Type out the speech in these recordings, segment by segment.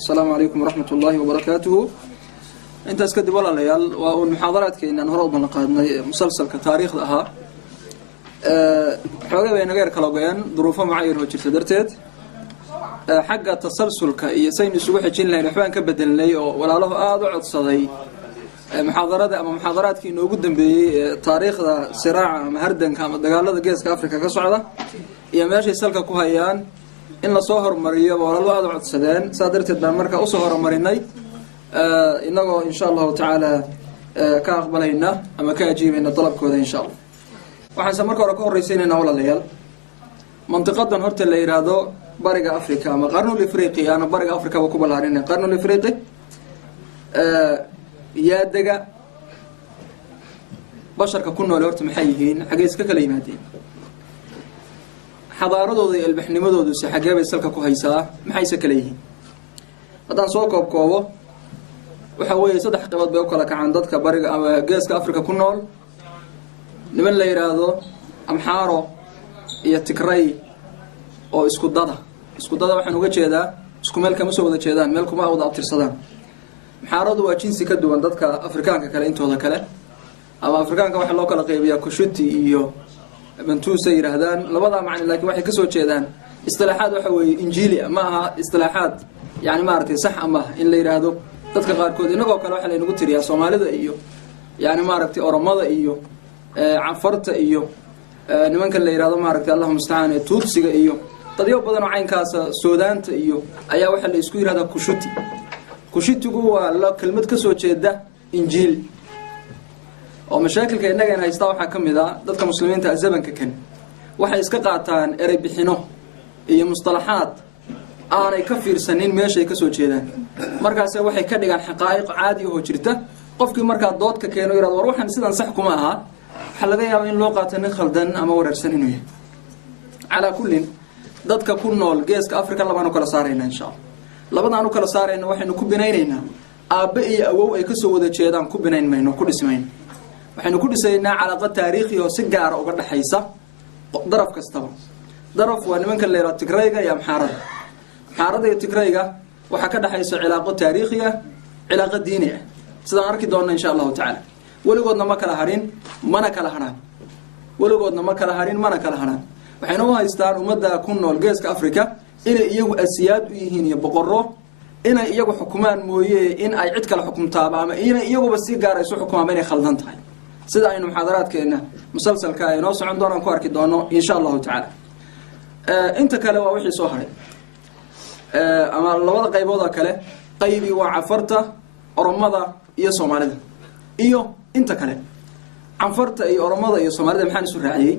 السلام عليكم ورحمة الله وبركاته. أنت أسكت ولا ليال والمحاضرات كأن نهرب من قادنا مسلسل كتاريخ لها حوالي بين غير كلاجيان ظروفه معين وجه تدرتت حق التسلسل كيسين السبوح جيلنا الحوان كبدل لي ولا له أضع صدي محاضرات أما محاضرات كي نوجد بتاريخ صراع مهردن كام دجال جيس كأفريقيا كصعدة يا ماشي سلك كوهيان إن صهر مريا ولا له أضع صدان صادرت الدمرك أصهر مريني إنه إن شاء الله تعالى كأقبلنا أما كأجيب إن طلب كذا إن شاء الله waxaan marka hore ka horeysiinayna walaalayaal mantiqadan horta la yiraahdo bariga Afrika ama qarnul Afriqi ana bariga Afrika ku balaarinay qarnul Afriqi yaadaga basharka ku nool horta maxay yihiin xagee iska kala yimaadeen xadaaradooda iyo ilbaxnimadoodu si xagee bay salka ku haysaa maxay iska kala yihiin haddaan soo koobkoobo waxa weeye saddex qaybood bay u kala kacaan dadka bariga ama geeska Afrika ku nool niman la yiraahdo amxaaro iyo tigray oo isku dada waxaan uga jeedaa isku meel kama soo wada jeedaan meel kuma wada abtirsadaan amxaaradu waa jinsi ka duwan dadka afrikaanka kale intooda kale ama afrikaanka waxa loo kala qaybiyaa kushuti iyo bantuusa yiraahdaan labada macna laakiin waxay ka soo jeedaan istilaaxaad waxa weeye injiili ma aha istilaaxaad yani ma aragtay sax ama in la yiraahdo dadka qaar kood inagoo kale waxa la inagu tiriyaa Soomaalida iyo yani ma aragtay Oromada iyo cafarta iyo nimanka la yiraahdo ma aragtay Allahu musta'an ee tuutsiga iyo dadyo badan oo caynkaas Suudaanta iyo ayaa waxa la isku yiraahdaa kushitigu waa la kelmad ka soo jeeda injiil oo mashaakilka inaga in haysta waxa kamid ah dadka muslimiinta zamanka kan waxay iska qaataan eray bixino iyo mustalahaad aanay ka fiirsanin meesha ay ka soo jeedaan markaas waxay ka dhigaan xaqaa'iq caadi oo jirta qofkii marka doodka keeno yiraahdo war waxan sidan sax kuma aha xalaga yaab in loo qaato nin khaldan ama wararsan inuu yahay ala kullin dadka ku nool geeska Afrika labaan kala saarayna insha Allah labadaan kala saarayna waxaynu ku binaynaynaa aabe iyo awow ay ka soo wada jeedaan ku binayn mayno ku dhismayno waxaynu ku dhisaynaa calaaqad taariikhi oo si gaar ah uga dhaxaysa daraf kastaba daraf waa nimanka la yiraahdo Tigrayga iyo Amxaarada iyo Tigrayga waxa ka dhaxaysa cilaaqo taariikhi ah cilaaqo diini ah sidaan arki doonno insha Allah ta'ala waligoodna ma kala harin mana kala haraan waxayna u haystaan ummadda ku nool geeska Afrika inay iyagu asiyaad u yihiin iyo boqorro inay iyagu xukumaan mooyee in ay cid kale xukuntaaba ama inay iyaguba si gaar ah isu xukumaan inay khaldan tahay sida aynu muxaadaraadkeena musalsalka ay noo socon doonaan ku arki doono insha Allah ta'ala inta kale waa wixii soo haray ama labada qaybood kale qaybi waa cafarta oromada iyo Soomaalida iyo inta kale canfarta iyo oromada iyo Soomaalida maxaan isu raaciyay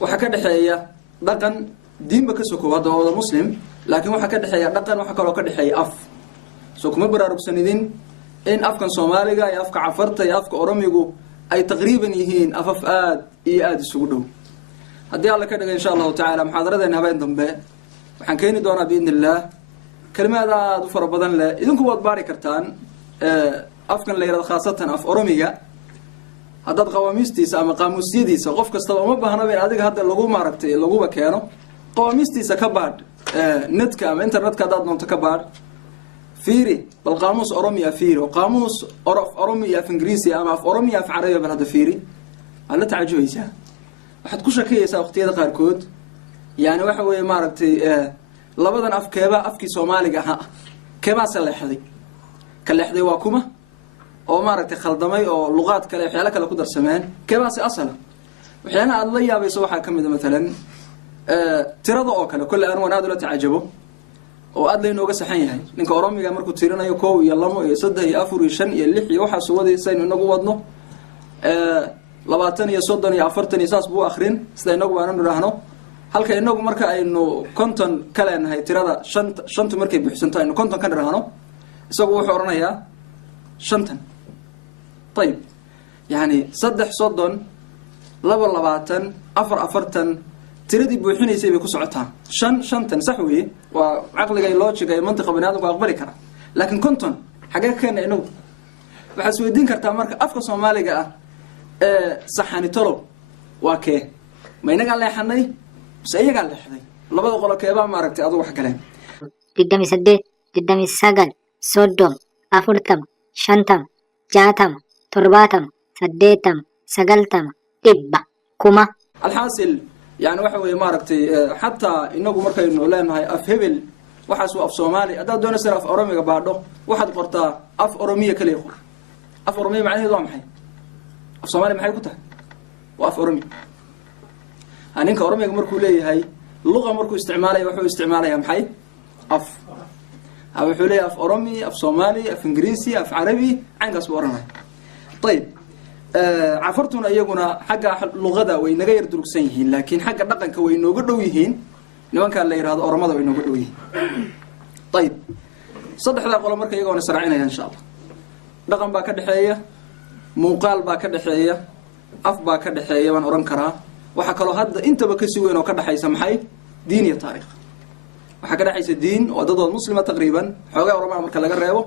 waxa ka dhaxeeya dhaqan diinba ka soo koobada wada muslim laakiin waxa ka dhaxeeya dhaqan waxa kale oo ka dhaxeeya af soo kuma baraarugsanidin in afkan Soomaaliga iyo afka cafarta iyo afka oromigu ay taqriiban yihiin afaf aad iyo aad isugu dhow hadii alla ka dhigo insha Allah ta'ala muxaadaradeena habeen dambe waxaan keeni doonaa biidnillah kalimaad aad u fara badan leh idinku waad baari kartaan afkan la yiraahdo khaasatan af oromiga hadad qawaamistiisa ama qaamuusyadiisa qof kasta uma baahna in adiga hadda lagu maaragtay laguba keeno qawaamistiisa ka baad netka ama internetka dad doonto ka baad fiiri bal qaamuus oromiya fiiri qaamuus oromiya af ingiriisi ama af oromiya af carabi bal hada fiiri alla tacajubaysa waxaad ku shakiyaysaa waqtiyada qaar kood yani waxa weeye maaragtay labadan afkeeba afkii Soomaaliga ah keeba salaxday kaleexday waa kuma oo maaragtay khaldamay oo luqad kale waxyaalo kale ku darsameen keebaasi asala waxyaana aad la yaabayso waxa kamid ah midalan tirada oo kale kulli aan wanaad la tacajabo oo aad leeynooga saxan yahay ninka oromiga markuu tirinayo 1 iyo 2 iyo 3 iyo 4 iyo 5 iyo 6 iyo waxa soo wadaysan inagu wadno 20 iyo 30 iyo 40 isaas buu akhrin sida inagu waan niraahno halka inagu marka aynu konton kale nahay tirada 5 markay buuxsanto aynu konton ka niraahno isagu wuxuu oranayaa 50 طيب يعني صدح صدن لبا لباتن أفر أفرتن تردي بوحينيسي بكو سعوتها شنتن صحوي وعقلي لوجيك أي منطقة بني آدم وأقبلي كرا لكن كنتن حاجات كان إنه بحسوا الدين كرتا مركا أفكا صوماليا صحاني طلب واكي ما ينقال لي حني بس أي قال لي حني لبا قولك يا با ما ركتي أضو wax kale قدامي سدي 29 30 40 50 60 70 80 90 dhibba kuma. alxaasil yani waxa weeye maaragtay xataa inagu markaynu leenahay af hebel waxaas waa af soomaali haddaad doonaysa af oromiga baadho waxaad qortaa af oromiya kaliya qor. af oromiya macnaheedu waa maxay? af soomaali maxay ku tahay? waa af oromi. ninka oromiga markuu leeyahay luqa markuu isticmaalaya wuxuu isticmaalaya maxay? af. wuxuu leeyahay af oromi, af soomaali, af ingiriisi, af carabi, caynkaas buu oranaya. ayib cafartuna iyaguna xagga luqada way naga yar durugsan yihiin, laakiin xagga dhaqanka way nooga dhow yihiin nimankaan la yihahdo oromada way nooga dhow yihiin. ayib saddexdaa qolo marka iyagoona israacinaya insha allah. dhaqan baa ka dhexeeya, muuqaal baa ka dhexeeya, af baa ka dhexeeya baan oran karaa. waxaa kaloo hadda intaba kasii weyn oo ka dhexaysa maxay? diin iyo taarikh. waxaa ka dhexaysa diin oo dadood muslima taqriiban, xoogaa oromaa marka laga reebo.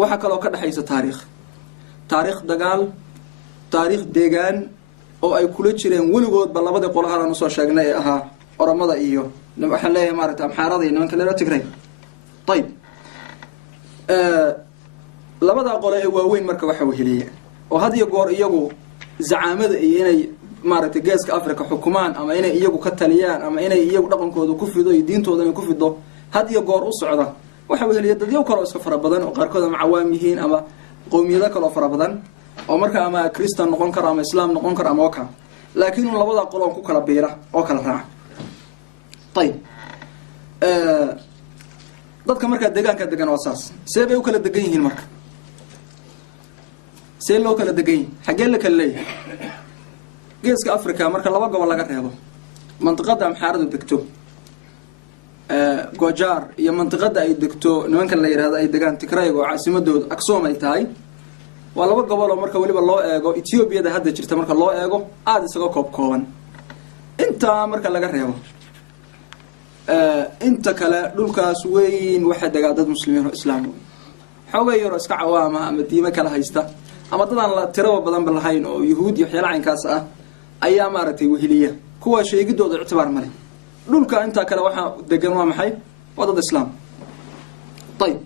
waxaa kaloo ka dhexaysa taarikh. taarikh dagaal, taarikh deegaan oo ay kula jireen weligoodba labadii qolo halaan usoo sheegnay ee ahaa oromada iyo waxaan leeyahay maaragta amxaarada iyo nimanka leero tigray. ayib labadaa qolo ee waaweyn marka waxa weheliya oo had iyo goor iyagu zacaamada iyo inay maaragtay geeska africa xukumaan ama inay iyagu ka taliyaan ama inay iyagu dhaqankooda ku fido iyo diintooda inay ku fido had iyo goor u socda. waxa weheliya dadyo kaloo iska fara badan oo qaarkood ama cawaam yihiin ama qowmiyado kaloo fara badan oo marka ama kristan noqon karo ama islaam noqon karo ama waka, laakiin un labadaa qolo on ku kala biira oo kala raaca. ayib dadka markaa deegaanka degan waa saas. see bay u kala degan yihiin marka? see loo kala degan yihin? xaggee la kala leeyahay? geeska africa marka laba gobol laga reebo, mantiqada amxaaradu degto gojaar iyo mantiqada ay degto nimankan la yihahdo ay degaan tigrayg oo caasimadooda aksoom ay tahay, waa laba gobol oo marka weliba loo eego ethoobiada hadda jirta marka loo eego aada isaga kooban. intaa marka laga reebo inta kale dhulkaas weyn waxaa degaa dad muslimiin oo islaam xoogay yaroo iska cawaama ama diime kala haysta ama dadaan la tiraba badanba lahayn oo yuhuud iyo waxyaala caynkaas ah ayaa maaragtay weheliya. kuwa sheegidooda ictibaar male. dhulka intaa kale waxaa degan waa maxay? waa dad islaam. ayib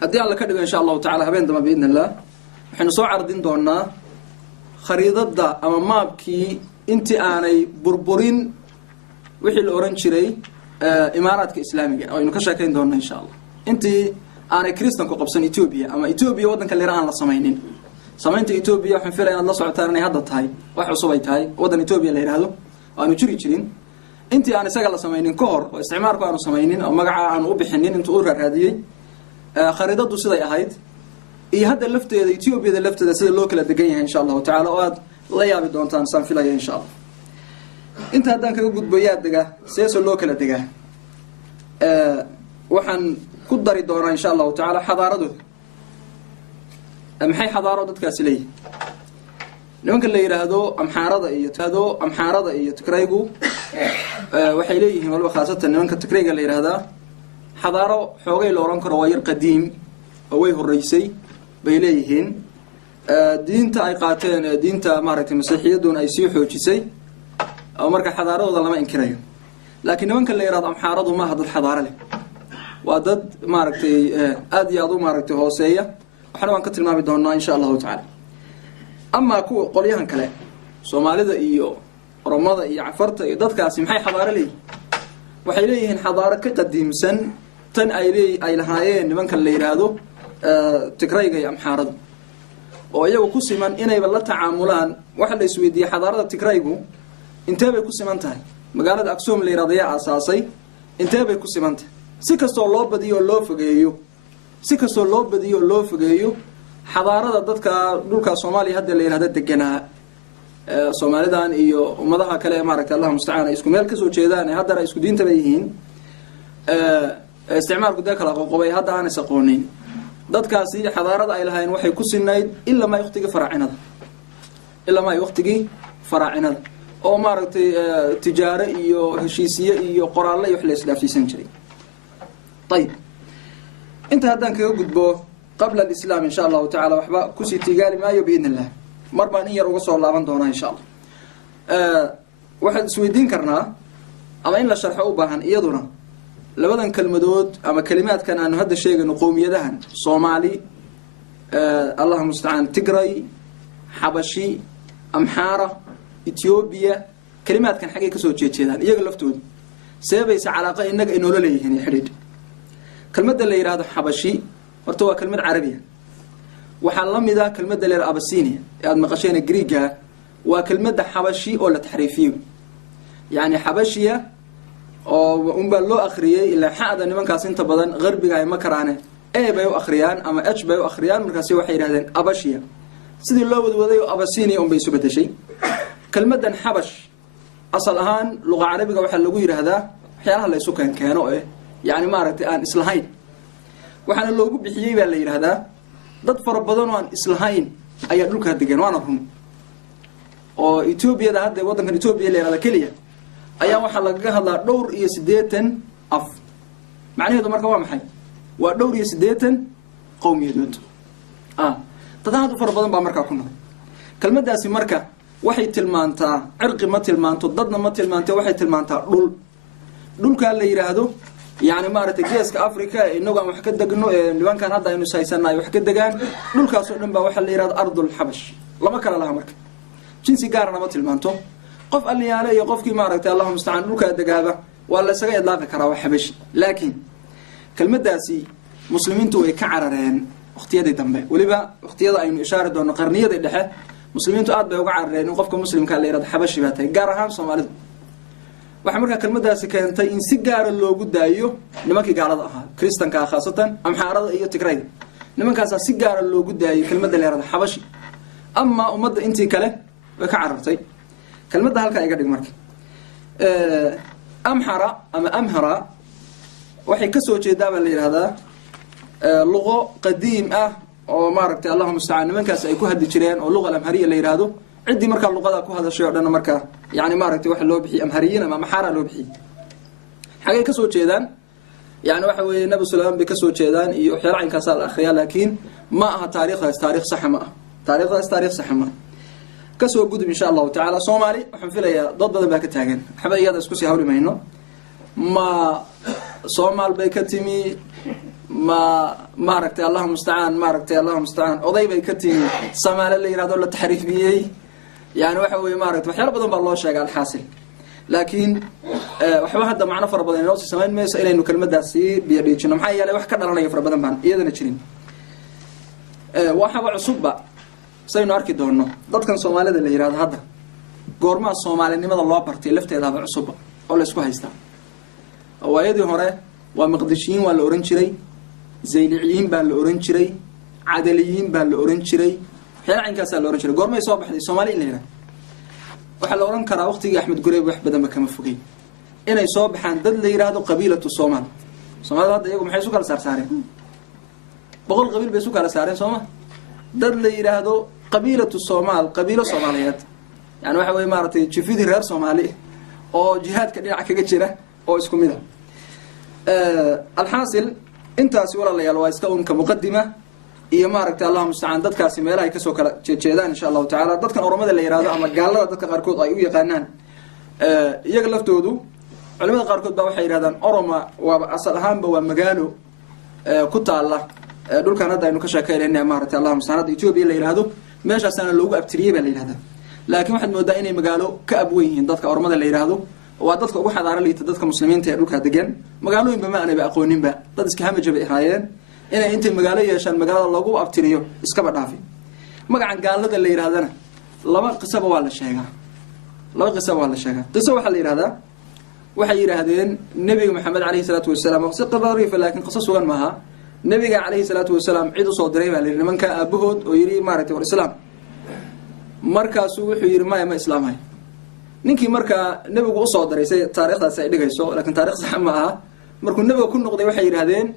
haddii alla ka dhigo insha allahu tacala habeen damba biidn illah waxaynu soo cardin doonaa khariidada ama maabkii intii aanay burburin wixii la oran jiray imaaraadka islaamiga oo aynu ka sheekayn doona insha allah. intii aanay kristanku qabsan etoobiya ama etoobiya waddanka lera aan la samaynin. samaynta etoobiya waxaan filaya inaad la socotaan inay hadda tahay wax cusub ay tahay waddan etoobiya la yihahdo oo aanu jiri jirin. intii aan isaga la samaynin ka hor oo isticmaarku aanu samaynin oo magaca aanu u bixinin intuu u raaraadiyey khariidadu siday ahayd iyo hadda lafteeda etoobiyada lafteeda sida loo kala degan yahay insha allahu tacala oo aad la yaabi doontaan saan filaya insha allah. inta haddaan kaga gudbo yaa dega seesoo loo kala degaa waxaan ku dari doonaa insha allahu tacala xadaaradooda. maxay xadaaro dadkaasi leeyihin? nimanka la yidhaahdo amxaarada iyo tigraygu waxay leeyihiin waliba khaasatan nimanka tigrayga la yidhaahdaa xadaaro xoogay la oran karo waa yar qadiim oo way horeysay bay leeyihiin. diinta ay qaateen diinta maaragtay masiixiyaduna ay sii xoojisay oo marka xadaaradooda lama inkirayo. laakiin nimanka la yihahdo amxaaradu maaha dad xadaaro leh, waa dad maaragtay aada iyo aada u maaragtay hooseeya. waxna waan ka tilmaami doonaa insha allahu tacala. amaa kuwa qolyahan kale soomaalida iyo oromada iyo cafarta iyo dadkaasi maxay xadaaro leeyihin? waxay leeyihiin xadaaro ka qadiimsan tan ay lahaayeen nimankan la yidhaahdo tigrayga iyo amxaaradu oo iyagu ku siman inayba la tacaamulaan. waxa la isweydiiyey xadaarada tigraygu intee bay ku siman tahay? magaalada aksoom la yihahdo yaa aasaasay? intee bay ku siman tahay? si kastoo loo badiyo oo loo fogeeyo xadaarada dadka dhulka soomaaliya hadda la yihahdo deganaa soomaalidan iyo ummadaha kale maaragtay allah mustacaan ay isku meel kasoo jeedaan ee haddana isku diintaba yihiin isticmaalku dee kala qoqobay hadda aan is aqoonin. dadkaasi xadaarada ay lahayn waxay ku sinayd ilaa ma waqtigii faraacinada oo maaragtay tijaaro iyo heshiisiye iyo qoraalle iyo wax la isdhaafsiisan jiray. ayib inta haddaan kaga gudbo qabla alislaam insha allahu tacala waxba kusii tigaali maayo biidn illah. mar baan in yar uga soo laaban doonaa insha allah. waxaan isweydiin karnaa ama in la sharxo u baahan iyaduna labadan kelmadood ama kalimaadkan aanu hadda sheegayno qowmiyadahan Soomaali Allahu musta'an Tigray Habashi Amhara Ethiopia kalimaadkan xagee ka soo jeedaan iyaga laftooda seebaysa calaaqa inaga inoo leeyihiin xiriir kelmadda la yiraahdo Habashi horta waa kelmad Carabiya waxaa la mid ah kelmadda la yiraahdo Abyssinia ee aad maqasheen Greega waa kelmadda Habashi oo la taxriifiyo yani Habashiya oo loo akhriyay ilaa xaada nimankaas inta badan qarbiga ay ma karaane bay u akhriyaan ama bay u akhriyaan markaas waxay yiraahdeen Abashiya sidii loo wadwaday oo Abyssinia bay isu bedeshay kelmaddan Habash asal ahaan luqada Carabiga waxa lagu yiraahdaa waxyaalaha la isu keeno yani maaragtay aan islahayn waxaana loogu bixiyay baa la yiraahdaa dad fara badan oo aan islahayn ayaa dhulka degan waana run oo Ethiopia hadda wadankan Ethiopia la yiraahdo kaliya ayaa waxa laga hadlaa dhowr iyo 80 af macnaheedu marka waa maxay waa dhowr iyo 80 qowmiyadood dad fara badan baa marka ku nool kelmadaasi marka waxay tilmaantaa cirqi ma tilmaanto dadna ma tilmaanto waxay tilmaantaa dhulka la yiraahdo yani maaragtay geeska Afrika inagu aan wax ka degno nimankan hadda aynu saysanaay wax ka degaan dhulkaas oo dhan baa waxa la yiraahdo ardul Habash lama kala laha marka jinsi gaarna ma tilmaanto qof aliyaale iyo qofkii maaragtay Allahu musta'an dhulka degaaba waa la isaga idlaaqi karaa wax Habash laakiin kelmadaasi muslimiintu way ka carareen waqtiyadii dambe waliba waqtiyada aynu ishaaro doono qarniyada dhexe muslimiintu aad bay uga carareen in qofka muslimka la yiraahdo Habashi baa tahay gaar ahaan Soomaalidu waxa marka kelmadaasi keentay in si gaar ah loogu daayo nimankii gaalada ahaa kristanka khaasatan Amxaarada iyo Tigray nimankaas si gaar ah loogu daayay kelmadda la yiraahdo Habashi amma ummadda intii kale way ka carartay kelmadda halka iga dhig marka Amhara ama Amhara waxay ka soo jeedaa baa la yiraahdaa luqo qadiim ah oo maaragtay Allahu musta'an nimankaas ay ku hadli jireen oo luqada Amhariya la yiraahdo cidii marka luqada ku hadashay oo dhan marka yani maaragtay waxa loo bixiyay Amhariyiin ama Amhara loo bixiyay xagee ka soo jeedaan yani waxa weeye Nabi sallallahu alayhi ka soo jeedaan iyo xiraacinkaas la akhriya laakiin ma aha taariikhdaas taariikh sax ma ah taariikhdaas sax ma ka soo gudub insha Allah ta'ala Soomaali waxaan filayaa dad badan baa ka taagan waxba iyada isku sii hawli mayno ma Soomaal bay ka timi ma maaragtay Allahu musta'an oday bay ka timi Soomaali la yiraahdo la taxriifiyay يعني waxa weey maaragtay waxyaalo badan baa loo sheegay alxaasil laakiin waxba hadda macna fara badan inoo sameyn meesha inaynu kelmadaasi biyadhiijino maxay yeelay wax ka dhalanaya fara badan baan iyadana jirin waxa cusubba saynu arki doono dadkan Soomaalida la yiraahdo hadda goorma Soomaalinimada loo bartay lafteeda cusubba oo la isku haysta waayadii hore waa Maqdishiin waa la oran jiray Zayliciin baa la oran jiray Cadaliyiin baa la oran jiray xeerankaas la oran jiray goorma ay soo baxday Soomaali in la yiraahdo waxa la oran karaa waqtigii Axmed Gureyb wax badan kama fogay inay soo baxaan dad la yiraahdo qabiilatu Soomaal Soomaalida hadda iyagu maxay isu kala saareen boqol qabiil bay isu kala saareen Soomaal dad la yiraahdo qabiilatu Soomaal qabiilo Soomaaliyeed yani waxa weey maaragtay jifidii reer Soomaali oo jihaadka dhinac kaga jira oo isku mid alxaasil intaasi walaalayaal waa iska unka muqaddima iyo maaragtay Allahu musta'an dadkaasi meelaha ay ka soo kala jeedaan insha Allah ta'ala dadkan oromada la yiraahdo ama gaalada dadka qaar kood ay u yaqaanaan iyaga laftoodu culimada qaar kood baa waxay yiraahdaan Oroma waa asal ahaanba waa magaalo ku taala dhulkan hadda aynu ka sheekeynaa maaragtay Allahu musta'an Ethiopia la yiraahdo meeshaasna loogu abtiriyay baa la yiraahdaa laakiin waxaad moodaa inay magaalo ka abweyn yihiin dadka oromada la yiraahdo waa dadka ugu xadaara liita dadka muslimiinta ee dhulka degan magaalooyinba ma aanay aqooninba dad iska hamajaba ahaayeen inay inta magaalo yeeshaan magaalada lagu abtiriyo iska badhaafi magacan gaalada la yiraahdana laba qisaba waa la sheegaa qiso waxa la yiraahdaa waxay yiraahdeen nabiga Maxamed alayhi salatu wasalaam waqti qadari laakiin qiso sugan maaha nabiga alayhi salatu wasalaam cid u soo diray baa leeyahay nimanka aabahood oo yiri maaragtay war islaam markaas wuxuu yiri ma islaamay ninkii marka nabigu u soo diray taariikhdaas ay dhigayso laakiin taariikh sax ma aha markuu nabiga ku noqday waxay yiraahdeen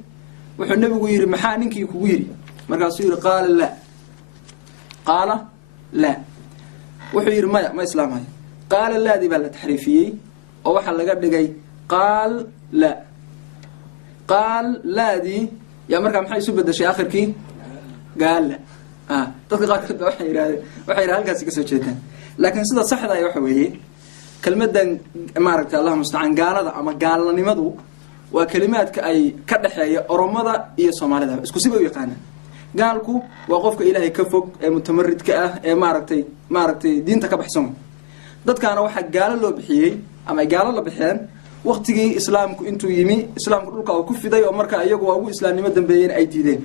wuxuu nabigu yiri maxaa ninkii kugu yiri markaas uu yiri qaala la wuxuu yiri ma islaamay qaala la di bal taxriifiyay oo waxa laga dhigay qaal la di ya marka maxay isu bedeshay aakhirkii qaal dadka qaar ka waxay yiraahdeen halkaas ka soo jeedaan laakiin sida saxda ah waxa weeye kelmadan maaragtay Allahu musta'an gaalada ama gaalanimadu وكلمات كأي كدحية أرمضة إيه صومالي اسكو سيبه يقانا قالكو وقفك إلهي كفوك متمرد كأه ماركتي دين تكبحسون دad kaana waxa gaalo loo bixiyay ama gaalo la bixiyeen waqtigii islaamku intuu yimi islaamku dhulka uu ku fiday oo marka iyagu ugu islaamnimo dambeeyeen ay diideen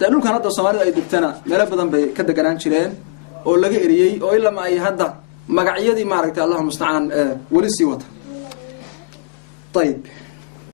dhulkan hadda Soomaalidu ay degtana meel badan bay ka deganaan jireen oo laga eriyay oo ilaa ma ay hadda magacyadii maaragtay Allahu musta'an wali sii wata طيب